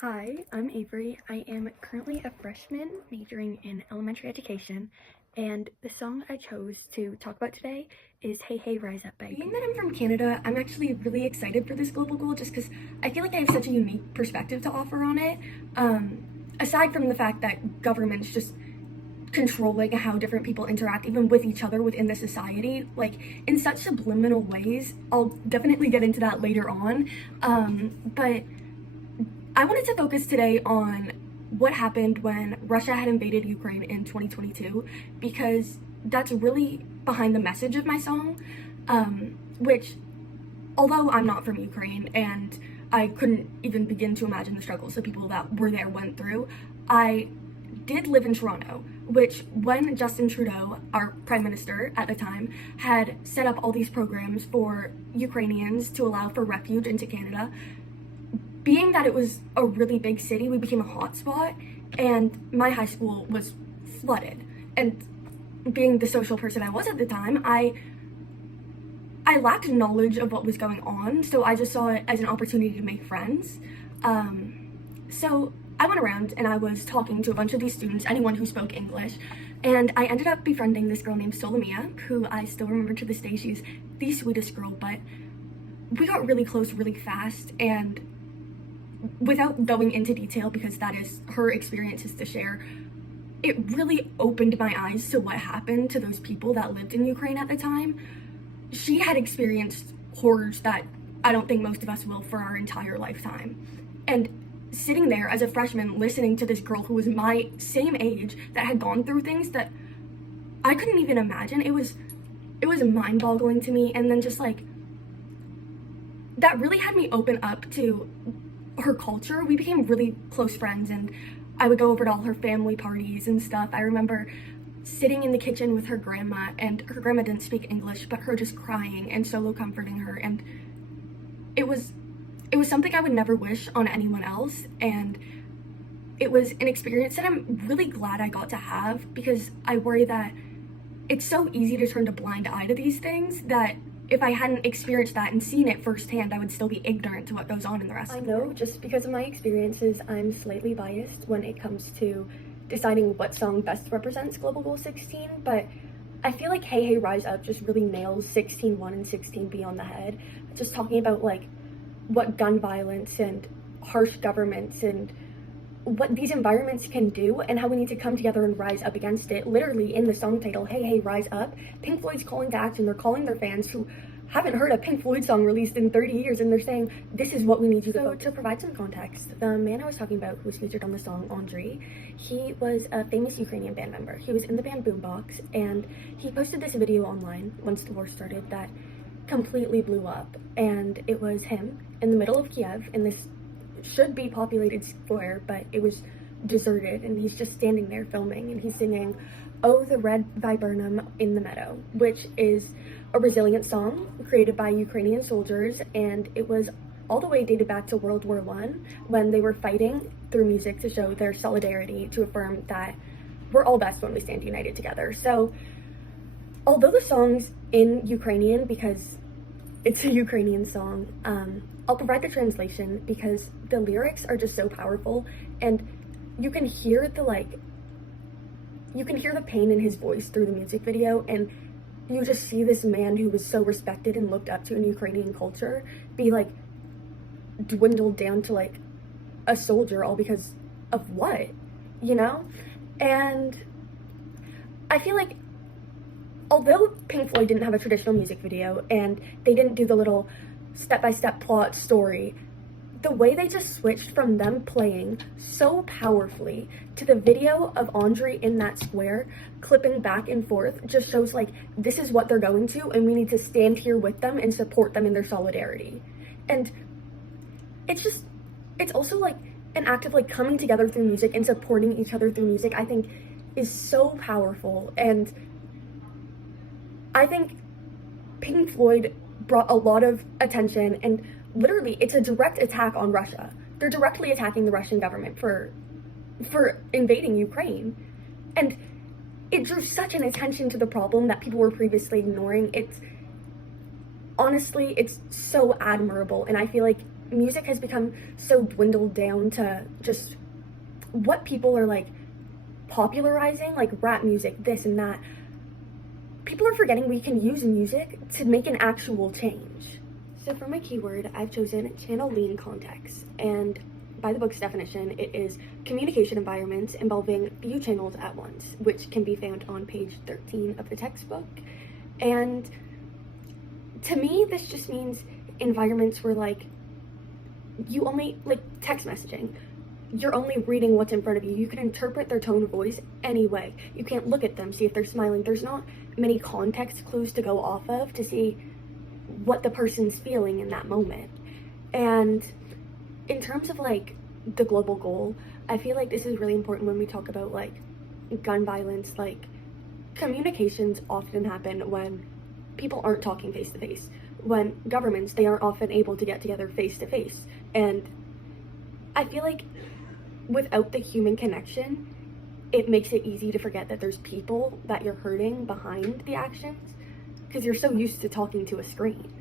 Hi, I'm Avery. I am currently a freshman majoring in elementary education, and the song I chose to talk about today is Hey Hey Rise Up by Being that I'm from Canada, I'm actually really excited for this global goal just because I feel like I have such a unique perspective to offer on it. Aside from the fact that government's just controlling how different people interact even with each other within the society, like in such subliminal ways. I'll definitely get into that later on. But I wanted to focus today on what happened when Russia had invaded Ukraine in 2022 because that's really behind the message of my song, which, although I'm not from Ukraine and I couldn't even begin to imagine the struggles the people that were there went through, I did live in Toronto, which when Justin Trudeau, our prime minister at the time, had set up all these programs for Ukrainians to allow for refuge into Canada, being that it was a really big city, we became a hotspot, and my high school was flooded. And being the social person I was at the time, I lacked knowledge of what was going on, so I just saw it as an opportunity to make friends. So I went around and I was talking to a bunch of these students, anyone who spoke English, and I ended up befriending this girl named Solomia, who I still remember to this day. She's the sweetest girl, but we got really close really fast, and without going into detail, because that is her experiences to share, it really opened my eyes to what happened to those people that lived in Ukraine at the time. She had experienced horrors that I don't think most of us will for our entire lifetime. And sitting there as a freshman listening to this girl who was my same age that had gone through things that I couldn't even imagine, it was mind-boggling to me. And then just like that really had me open up to her culture. We became really close friends, and I would go over to all her family parties and stuff. I remember sitting in the kitchen with her grandma, and her grandma didn't speak English, but her just crying and solo comforting her, and it was something I would never wish on anyone else. And it was an experience that I'm really glad I got to have, because I worry that it's so easy to turn a blind eye to these things that if I hadn't experienced that and seen it firsthand, I would still be ignorant to what goes on in the rest of the world. I know, just because of my experiences, I'm slightly biased when it comes to deciding what song best represents Global Goal 16, but I feel like Hey Hey Rise Up just really nails 16.1 and 16b on the head. Just talking about like what gun violence and harsh governments and what these environments can do, and how we need to come together and rise up against it. Literally in the song title, Hey Hey Rise Up, Pink Floyd's calling to action. They're calling their fans who haven't heard a Pink Floyd song released in 30 years, and they're saying, this is what we need you to focus. To provide some context, the man I was talking about who was featured on the song, Andriy, he was a famous Ukrainian band member. He was in the band Boombox, and he posted this video online once the war started that completely blew up, and it was him in the middle of Kiev in this should be populated square, but it was deserted, and he's just standing there filming, and he's singing Oh the Red Viburnum in the Meadow, which is a resilient song created by Ukrainian soldiers, and it was all the way dated back to World War I, when they were fighting through music to show their solidarity, to affirm that we're all best when we stand united together. So although the song's in Ukrainian because it's a Ukrainian song, I'll provide the translation because the lyrics are just so powerful, and you can hear the pain in his voice through the music video, and you just see this man who was so respected and looked up to in Ukrainian culture be like dwindled down to like a soldier, all because of what, you know? And I feel like although Pink Floyd didn't have a traditional music video and they didn't do the little step-by-step plot story, the way they just switched from them playing so powerfully to the video of Andriy in that square clipping back and forth just shows like this is what they're going to, and we need to stand here with them and support them in their solidarity. And it's also like an act of like coming together through music and supporting each other through music, I think is so powerful. And I think Pink Floyd brought a lot of attention, and literally it's a direct attack on Russia. They're directly attacking the Russian government for invading Ukraine. And it drew such an attention to the problem that people were previously ignoring. Honestly, it's so admirable, and I feel like music has become so dwindled down to just what people are like popularizing, like rap music, this and that. People are forgetting we can use music to make an actual change. So for my keyword, I've chosen channel lean context, and by the book's definition, it is communication environments involving few channels at once, which can be found on page 13 of the textbook. And to me, this just means environments where like you only, like text messaging, you're only reading what's in front of you. You can interpret their tone of voice any way. You can't look at them, see if they're smiling. There's not many context clues to go off of to see what the person's feeling in that moment. And in terms of like the global goal, I feel like this is really important when we talk about like gun violence. Like communications often happen when people aren't talking face to face. When governments, they aren't often able to get together face to face. And I feel like without the human connection, it makes it easy to forget that there's people that you're hurting behind the actions because you're so used to talking to a screen.